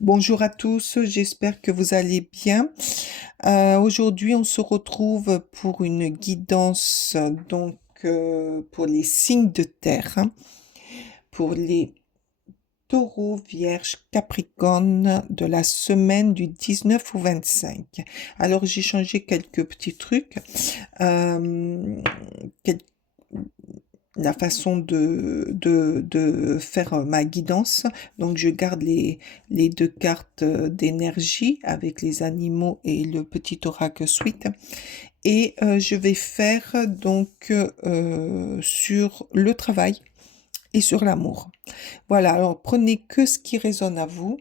Bonjour à tous, j'espère que vous allez bien. Aujourd'hui, on se retrouve pour une guidance pour les signes de terre, hein, pour les taureaux, vierges, capricornes de la semaine du 19 au 25. Alors, j'ai changé quelques petits trucs. Euh, quel- la façon de faire ma guidance. Donc, je garde les deux cartes d'énergie avec les animaux et le petit oracle suite. Et je vais faire sur le travail et sur l'amour. Voilà, alors prenez que ce qui résonne à vous.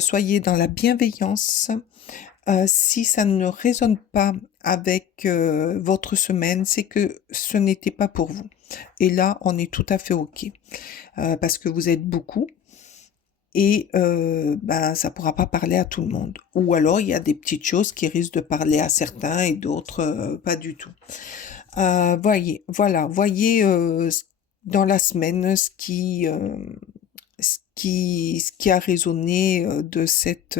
Soyez dans la bienveillance. Si ça ne résonne pas avec votre semaine, c'est que ce n'était pas pour vous. Et là, on est tout à fait OK. Parce que vous êtes beaucoup et ben, ça pourra pas parler à tout le monde. Ou alors, il y a des petites choses qui risquent de parler à certains et d'autres pas du tout. Voyez dans la semaine ce qui a résonné de cette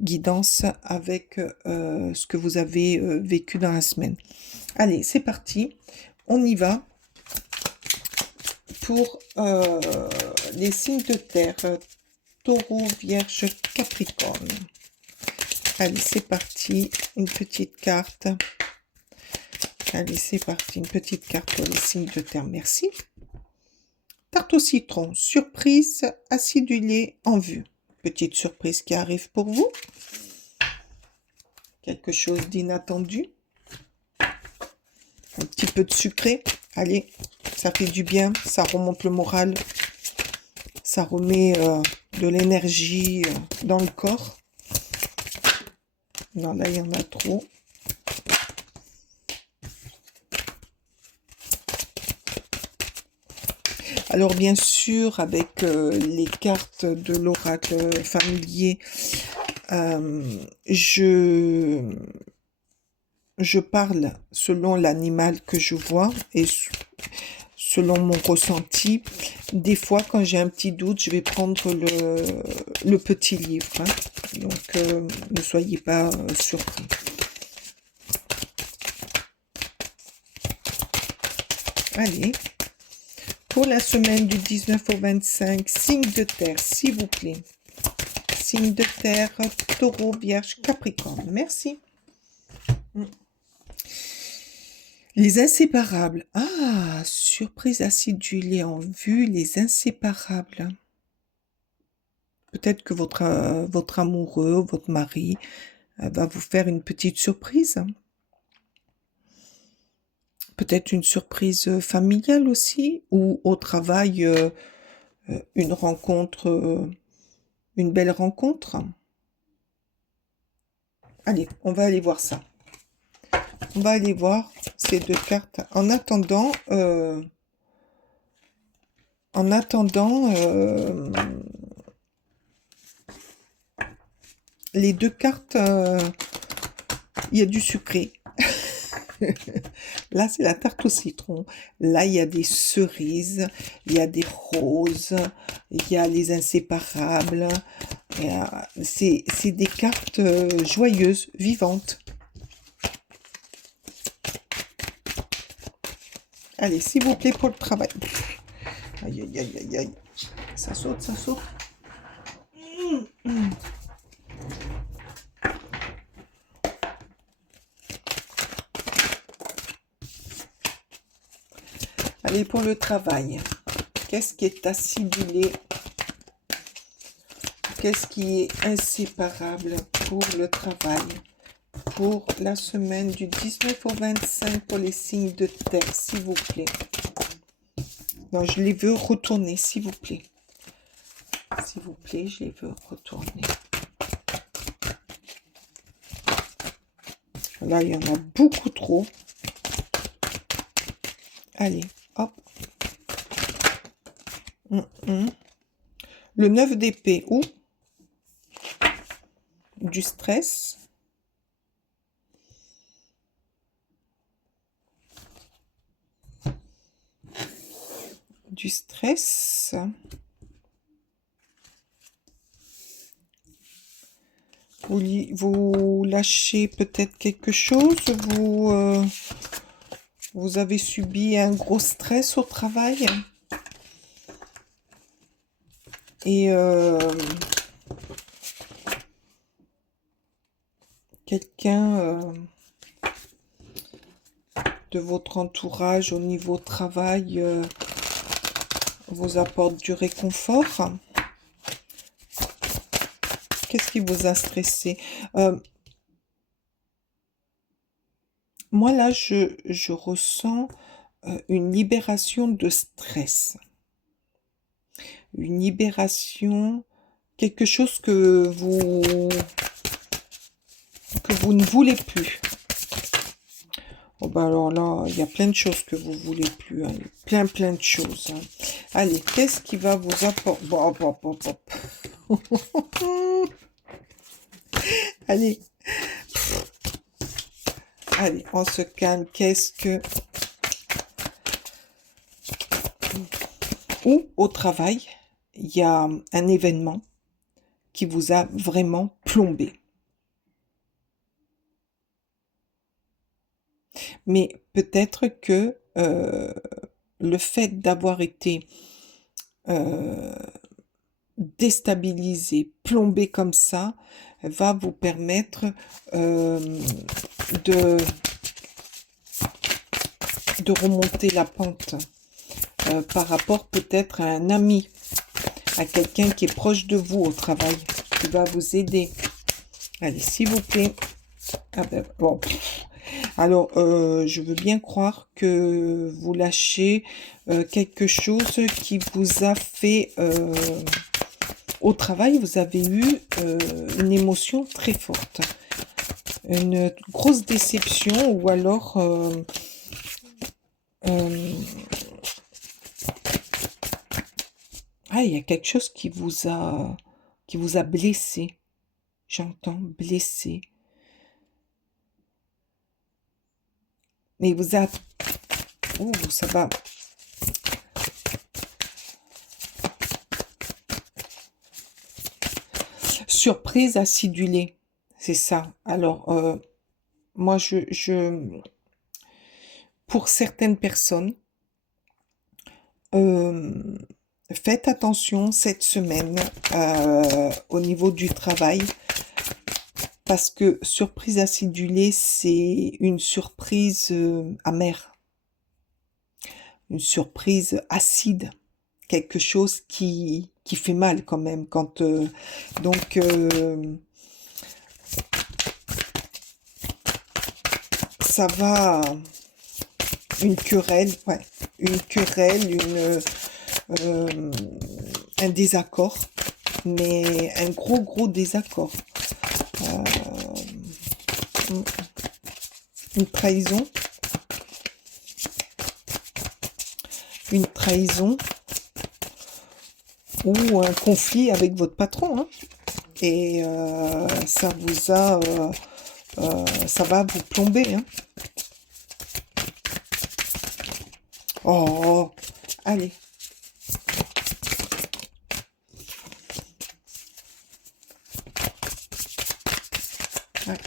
guidance avec ce que vous avez vécu dans la semaine. Allez, c'est parti. On y va pour les signes de terre. Taureau, Vierge, Capricorne. Allez, c'est parti. Une petite carte. Allez, c'est parti. Une petite carte pour les signes de terre. Merci. Tarte au citron. Surprise acidulée en vue. Petite surprise qui arrive pour vous. Quelque chose d'inattendu. Un petit peu de sucré. Allez, ça fait du bien. Ça remonte le moral. Ça remet de l'énergie dans le corps. Non, là, il y en a trop. Alors bien sûr, avec les cartes de l'oracle familier, euh, je, je parle selon l'animal que je vois et selon mon ressenti. Des fois, quand j'ai un petit doute, je vais prendre le petit livre, hein. Donc, ne soyez pas surpris. Allez. Pour la semaine du 19 au 25, signe de terre, s'il vous plaît. Signe de terre, taureau, vierge, capricorne. Merci. Les inséparables. Ah, surprise acidulée en vue, les inséparables. Peut-être que votre amoureux, votre mari, va vous faire une petite surprise. Peut-être une surprise familiale aussi, ou au travail, une rencontre, une belle rencontre. Allez, on va aller voir ça. On va aller voir ces deux cartes. En attendant, les deux cartes, il y a du sucré. Là, c'est la tarte au citron. Là, il y a des cerises, il y a des roses, il y a les inséparables. C'est des cartes joyeuses, vivantes. Allez, s'il vous plaît, pour le travail. Aïe, aïe, aïe, aïe, aïe. Ça saute, ça saute. Allez, pour le travail. Qu'est-ce qui est acidulé? Qu'est-ce qui est inséparable pour le travail? Pour la semaine du 19 au 25 pour les signes de terre, s'il vous plaît. Non, je les veux retourner, s'il vous plaît. S'il vous plaît, je les veux retourner. Là, il y en a beaucoup trop. Allez, hop. Le 9 d'épée, ou du stress. Du stress. vous lâchez peut-être quelque chose, vous avez subi un gros stress au travail et quelqu'un de votre entourage au niveau travail vous apporte du réconfort. Qu'est-ce qui vous a stressé? Moi, là, je ressens une libération de stress. Une libération, quelque chose que vous ne voulez plus. Oh bah alors là, il y a plein de choses que vous voulez plus. Hein. Plein de choses. Hein. Allez, qu'est-ce qui va vous apporter... Bon, hop, hop, hop, hop. Allez. Allez, on se calme. Qu'est-ce que... Ou au travail, il y a un événement qui vous a vraiment plombé. Mais peut-être que le fait d'avoir été déstabilisé, plombé comme ça, va vous permettre de remonter la pente par rapport peut-être à un ami, à quelqu'un qui est proche de vous au travail, qui va vous aider. Allez, s'il vous plaît. Ah ben, bon. Alors, je veux bien croire que vous lâchez quelque chose qui vous a fait... au travail, vous avez eu une émotion très forte. Une grosse déception ou alors... ah, il y a quelque chose qui vous a blessé. J'entends blessé. Mais vous a... Oh, ça va... Surprise acidulée, c'est ça. Alors, moi, pour certaines personnes, faites attention cette semaine au niveau du travail, parce que surprise acidulée, c'est une surprise amère, une surprise acide, quelque chose qui fait mal quand même. Quand donc ça va, une querelle, ouais, une querelle, un désaccord, mais un gros désaccord. Une trahison. Une trahison ou un conflit avec votre patron. Hein. Et ça vous a... ça va vous plomber. Hein. Oh, allez. Ouais.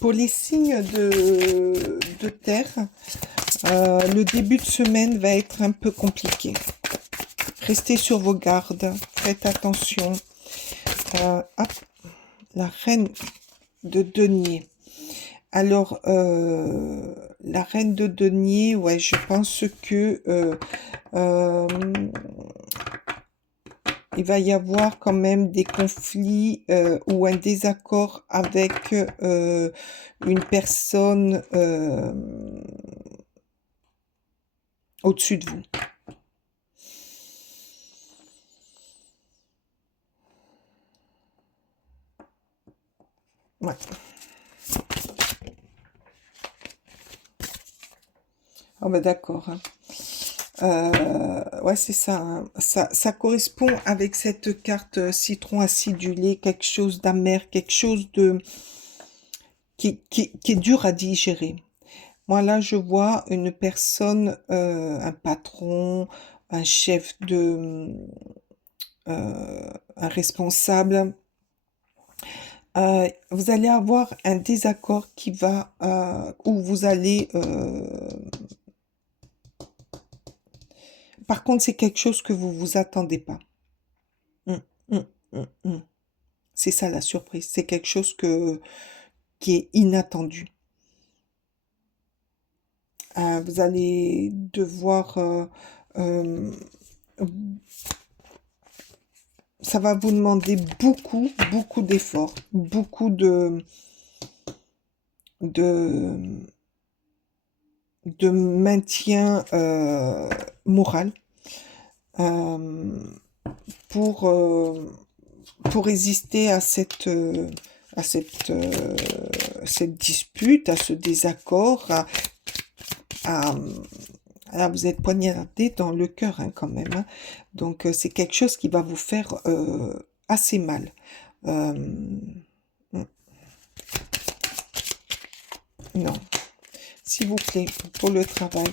Pour les signes de terre, le début de semaine va être un peu compliqué. Restez sur vos gardes, faites attention. Hop, la reine de denier. Alors, la reine de denier, ouais, je pense que il va y avoir quand même des conflits ou un désaccord avec une personne au-dessus de vous. Ouais. Ah bah d'accord. Hein. Ouais, c'est ça, hein. Ça correspond avec cette carte citron acidulé, quelque chose d'amer, quelque chose de qui est dur à digérer. Moi, là, je vois une personne, un patron, un chef un responsable, vous allez avoir un désaccord qui va, où vous allez, par contre, c'est quelque chose que vous vous attendez pas. Mmh, mmh, mmh, mmh. C'est ça la surprise. C'est quelque chose qui est inattendu. Vous allez devoir, hem, ça va vous demander beaucoup, beaucoup d'efforts, beaucoup de, de maintien moral euh, pour, euh, pour résister à cette dispute, à ce désaccord, à- vous êtes poignardé dans le cœur hein, quand même. Hein. Donc c'est quelque chose qui va vous faire assez mal. Euh, non, s'il vous plaît, pour le travail.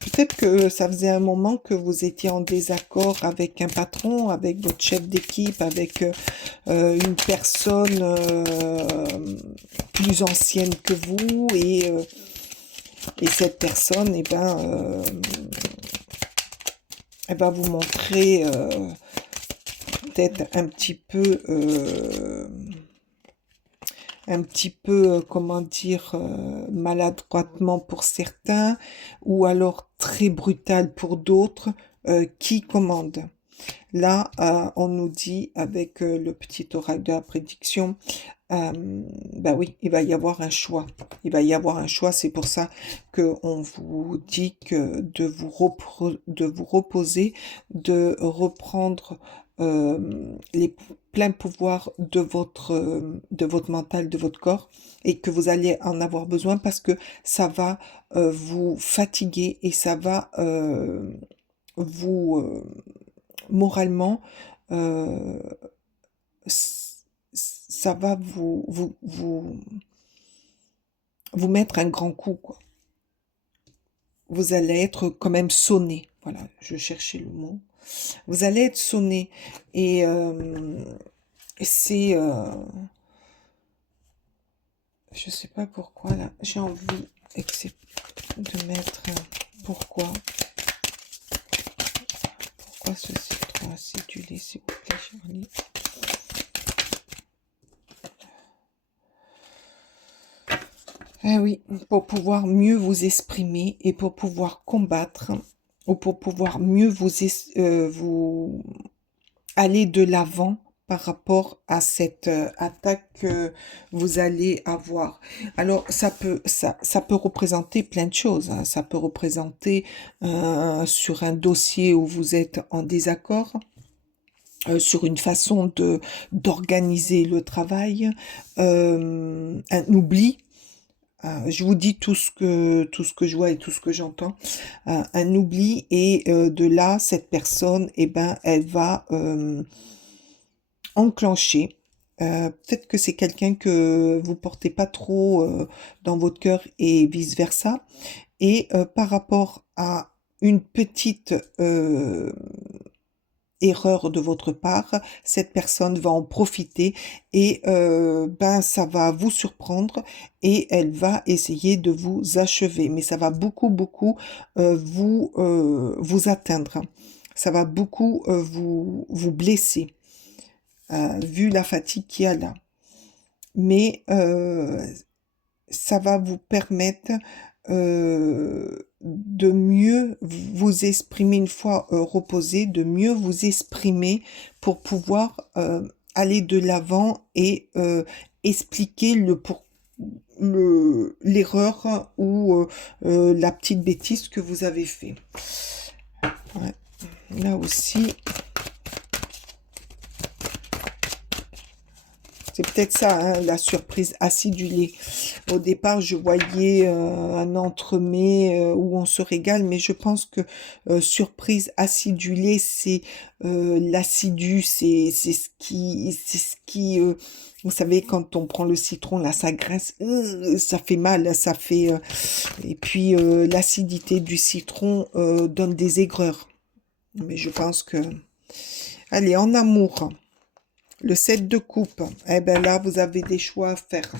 Peut-être que ça faisait un moment que vous étiez en désaccord avec un patron, avec votre chef d'équipe, avec une personne plus ancienne que vous et cette personne, elle va vous montrer peut-être un petit peu, comment dire, maladroitement pour certains, ou alors très brutal pour d'autres, qui commande. Là, on nous dit avec le petit oracle de la prédiction, bah oui, il va y avoir un choix. Il va y avoir un choix. C'est pour ça que on vous dit que de vous reposer, de reprendre les pleins pouvoirs de votre mental, de votre corps, et que vous allez en avoir besoin parce que ça va vous fatiguer et ça va vous moralement euh, ça va vous mettre un grand coup, quoi. Vous allez être quand même sonné. Voilà, je cherchais le mot. Vous allez être sonné. Et c'est... je sais pas pourquoi, là. J'ai envie de mettre... pourquoi ce citron acidulé, s'il vous plaît, Charlie. Eh oui, pour pouvoir mieux vous exprimer et pour pouvoir combattre ou pour pouvoir mieux vous aller de l'avant par rapport à cette attaque que vous allez avoir. Alors, ça peut représenter plein de choses. Hein. Ça peut représenter sur un dossier où vous êtes en désaccord, sur une façon d'organiser le travail, un oubli. Je vous dis tout ce que je vois et tout ce que j'entends. Un oubli et de là, cette personne, eh ben, elle va enclencher. Peut-être que c'est quelqu'un que vous portez pas trop dans votre cœur et vice-versa. Et par rapport à une petite erreur de votre part, cette personne va en profiter et ben ça va vous surprendre et elle va essayer de vous achever. Mais ça va beaucoup vous atteindre. Ça va beaucoup vous blesser, vu la fatigue qu'il y a là. Mais ça va vous permettre de mieux vous exprimer une fois reposé, de mieux vous exprimer pour pouvoir aller de l'avant et expliquer l'erreur ou la petite bêtise que vous avez fait. Ouais. Là aussi, c'est peut-être ça, hein, la surprise acidulée. Au départ, je voyais un entremets où on se régale, mais je pense que surprise acidulée, c'est l'acidus, c'est ce qui, vous savez, quand on prend le citron, là, ça grince, ça fait mal, ça fait, et puis l'acidité du citron donne des aigreurs. Mais je pense que... Allez, en amour, le 7 de coupe. Eh bien là, vous avez des choix à faire.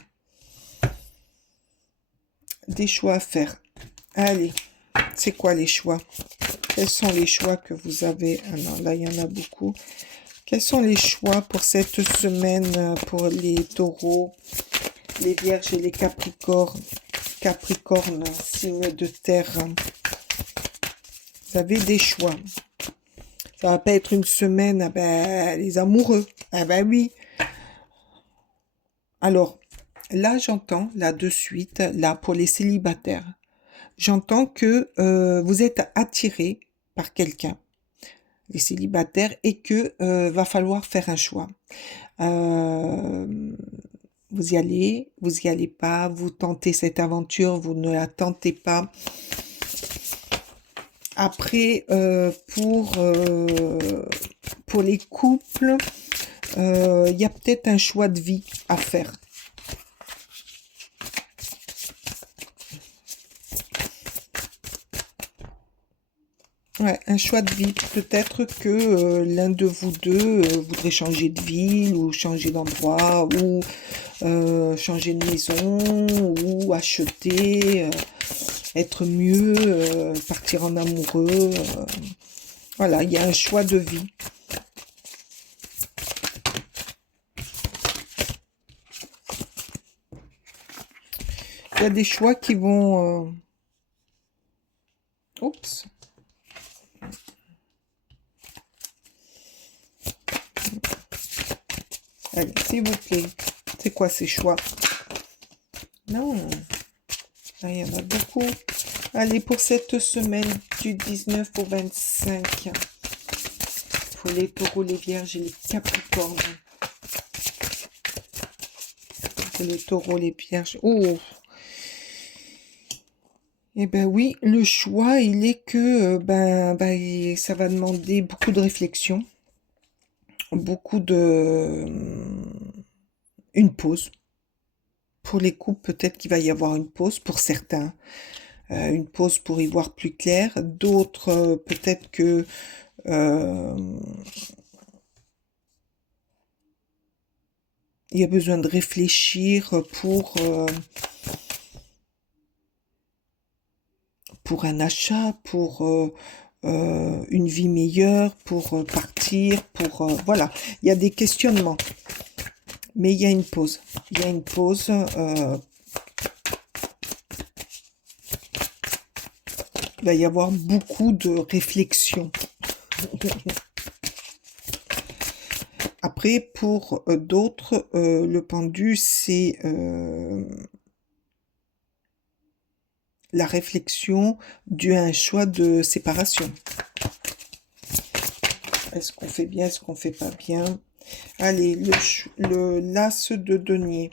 Des choix à faire. Allez, c'est quoi les choix? Quels sont les choix que vous avez? Ah non, là, il y en a beaucoup. Quels sont les choix pour cette semaine pour les taureaux, les vierges et les capricornes? Capricorne, signe de terre. Vous avez des choix. Ça va pas être une semaine, ah ben, les amoureux. Ah ben oui. Alors, là, j'entends, là, de suite, là, pour les célibataires, j'entends que vous êtes attiré par quelqu'un, les célibataires, et que va falloir faire un choix. Euh, vous y allez pas, vous tentez cette aventure, vous ne la tentez pas. Après, pour les couples, il y a peut-être un choix de vie à faire. Ouais, un choix de vie. Peut-être que l'un de vous deux voudrait changer de ville ou changer d'endroit ou changer de maison ou acheter, être mieux, partir en amoureux. Voilà, il y a un choix de vie. Il y a des choix qui vont... Oups. Allez, s'il vous plaît. C'est quoi ces choix? Non. Ah, il y en a beaucoup. Allez, pour cette semaine du 19 au 25, pour les taureaux, les vierges et les capricornes. Pour les taureaux, les vierges. Oh! Eh ben oui, le choix, il est que ça va demander beaucoup de réflexion, beaucoup de... une pause. Pour les couples, peut-être qu'il va y avoir une pause pour certains. Une pause pour y voir plus clair. D'autres, peut-être que euh, il y a besoin de réfléchir pour un achat, pour une vie meilleure, pour partir, pour... voilà, il y a des questionnements. Mais il y a une pause. Il y a une pause. Il va y avoir beaucoup de réflexion. Après, pour d'autres, le pendu, c'est la réflexion due à un choix de séparation. Est-ce qu'on fait bien, est-ce qu'on fait pas bien? Allez, le l'as de denier.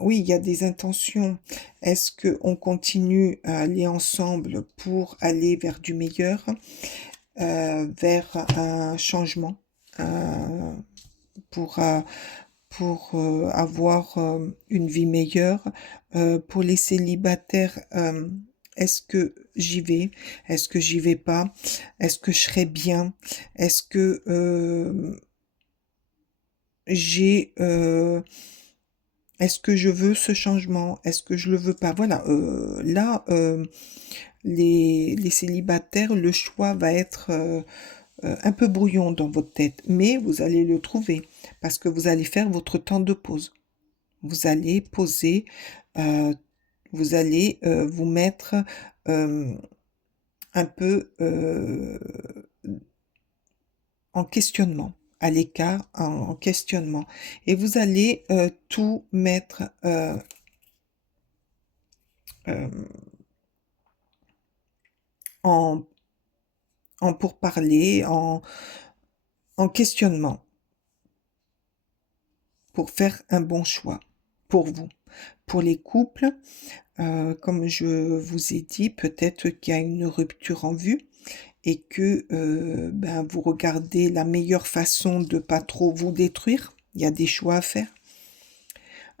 Oui, il y a des intentions. Est-ce qu'on continue à aller ensemble pour aller vers du meilleur, vers un changement, euh, pour, euh, pour avoir une vie meilleure? Pour les célibataires, est-ce que j'y vais? Est-ce que j'y vais pas? Est-ce que je serai bien? Est-ce que j'ai est-ce que je veux ce changement? Est-ce que je le veux pas? Voilà, là, les célibataires, le choix va être un peu brouillon dans votre tête, mais vous allez le trouver parce que vous allez faire votre temps de pause. Vous allez poser, euh, vous allez vous mettre euh, un peu en questionnement, à l'écart, en questionnement. Et vous allez tout mettre euh, en, en pourparler, en questionnement, pour faire un bon choix pour vous. Pour les couples, comme je vous ai dit, peut-être qu'il y a une rupture en vue et que vous regardez la meilleure façon de pas trop vous détruire. Il y a des choix à faire.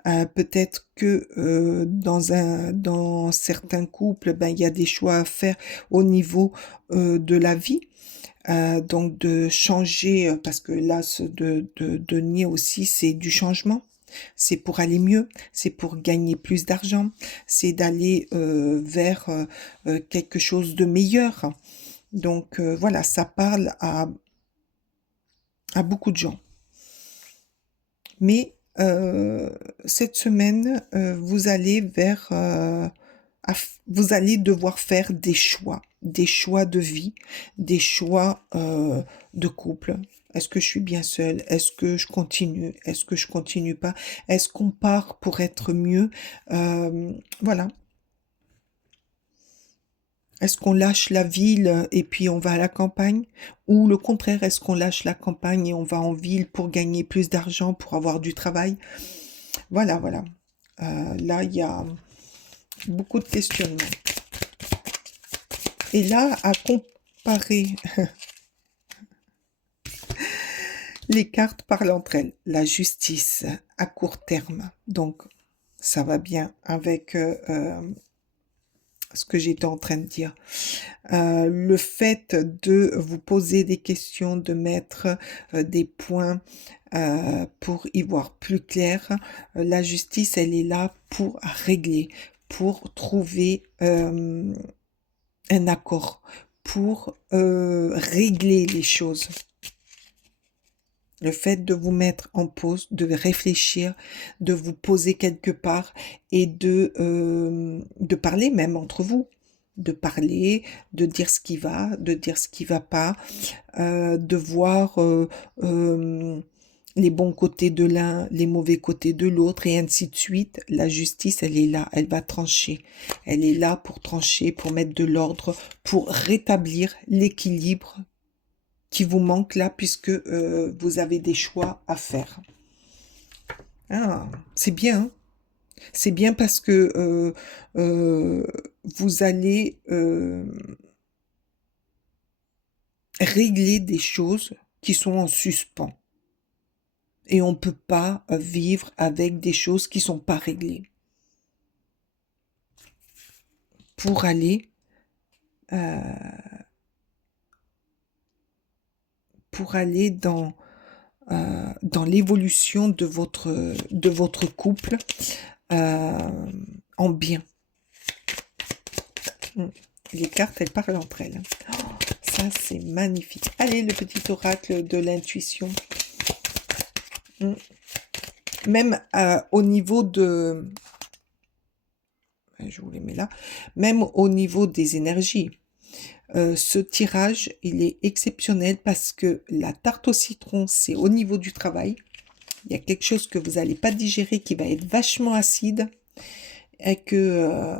Peut-être que dans certains couples, ben, il y a des choix à faire au niveau de la vie. Donc de changer, parce que là, de nier aussi, c'est du changement. C'est pour aller mieux, c'est pour gagner plus d'argent, c'est d'aller vers quelque chose de meilleur. Donc voilà, ça parle à beaucoup de gens. Mais cette semaine, vous allez vers, vous allez devoir faire des choix de vie, des choix de couple. Est-ce que je suis bien seule? Est-ce que je continue? Est-ce que je continue pas? Est-ce qu'on part pour être mieux? Voilà. Est-ce qu'on lâche la ville et puis on va à la campagne? Ou le contraire, est-ce qu'on lâche la campagne et on va en ville pour gagner plus d'argent, pour avoir du travail? Voilà, voilà. Là, il y a beaucoup de questionnements. Et là, à comparer, les cartes parlent entre elles. La justice à court terme. Donc, ça va bien avec ce que j'étais en train de dire. Le fait de vous poser des questions, de mettre des points pour y voir plus clair. La justice, elle est là pour régler, pour trouver un accord, pour régler les choses. Le fait de vous mettre en pause, de réfléchir, de vous poser quelque part et de parler même entre vous. De parler, de dire ce qui va, de dire ce qui va pas, de voir les bons côtés de l'un, les mauvais côtés de l'autre, et ainsi de suite. La justice, elle est là, elle va trancher. Elle est là pour trancher, pour mettre de l'ordre, pour rétablir l'équilibre qui vous manque là, puisque vous avez des choix à faire. Ah, c'est bien, hein. C'est bien parce que vous allez régler des choses qui sont en suspens. Et on ne peut pas vivre avec des choses qui ne sont pas réglées. Pour aller, euh, dans l'évolution de votre couple en bien. Les cartes, elles parlent entre elles. Oh, ça, c'est magnifique. Allez, le petit oracle de l'intuition. Même au niveau de... Je vous les mets là. Même au niveau des énergies. Ce tirage, il est exceptionnel parce que la tarte au citron, c'est au niveau du travail. Il y a quelque chose que vous n'allez pas digérer qui va être vachement acide et que,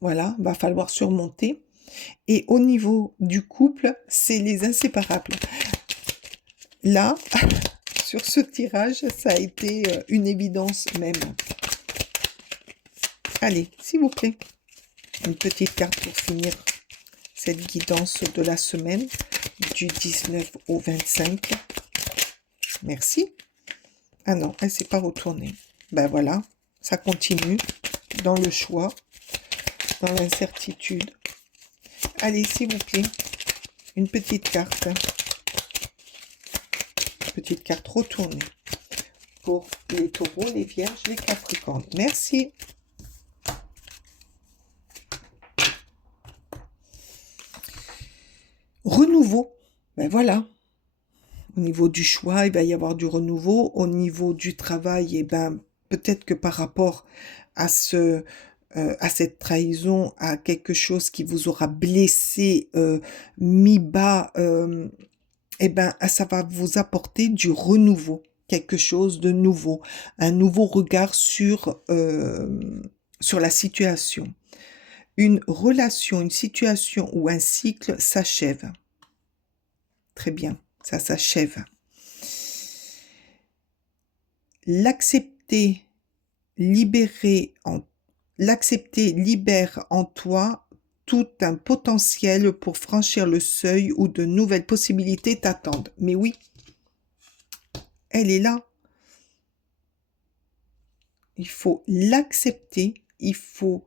voilà, va falloir surmonter. Et au niveau du couple, c'est les inséparables. Là, sur ce tirage, ça a été une évidence même. Allez, s'il vous plaît, une petite carte pour finir cette guidance de la semaine du 19 au 25. Merci. Ah non, elle ne s'est pas retournée. Ben voilà, ça continue dans le choix, dans l'incertitude. Allez, s'il vous plaît, une petite carte. Petite carte retournée pour les taureaux, les vierges, les capricornes. Merci. Renouveau. Ben voilà. Au niveau du choix, il va y avoir du renouveau. Au niveau du travail, eh ben, peut-être que par rapport à à cette trahison, à quelque chose qui vous aura blessé, mis bas, eh ben, ça va vous apporter du renouveau, quelque chose de nouveau, un nouveau regard sur la situation. Une relation, une situation ou un cycle s'achève. Très bien, ça s'achève. L'accepter, l'accepter libère en toi tout un potentiel pour franchir le seuil où de nouvelles possibilités t'attendent. Mais oui, elle est là. il faut l'accepter, il faut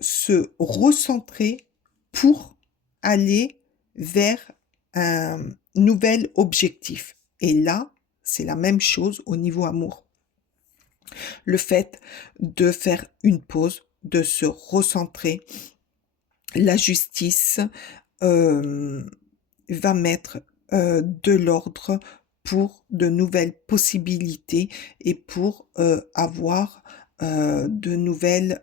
se recentrer pour aller vers un nouvel objectif. Et là, c'est la même chose au niveau amour. Le fait de faire une pause, de se recentrer, la justice va mettre de l'ordre pour de nouvelles possibilités et pour avoir de nouvelles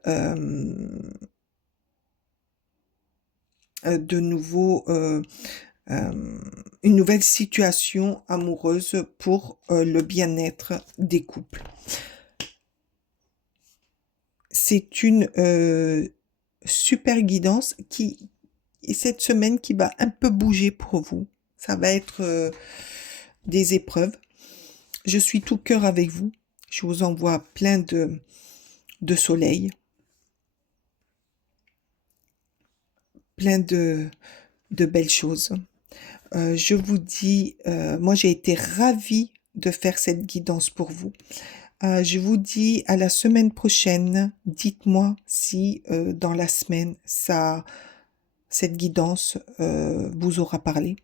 de nouveaux une nouvelle situation amoureuse pour le bien-être des couples. C'est une super guidance et cette semaine qui va un peu bouger pour vous. Ça va être des épreuves. Je suis tout cœur avec vous. Je vous envoie plein de soleil, plein de belles choses. Je vous dis, moi j'ai été ravie de faire cette guidance pour vous. Je vous dis à la semaine prochaine. Dites-moi si dans la semaine, cette guidance vous aura parlé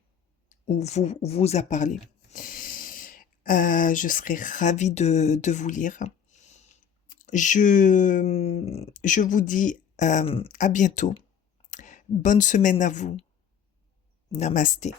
ou vous a parlé. Je serai ravie de vous lire. Je vous dis à bientôt. Bonne semaine à vous. Namasté.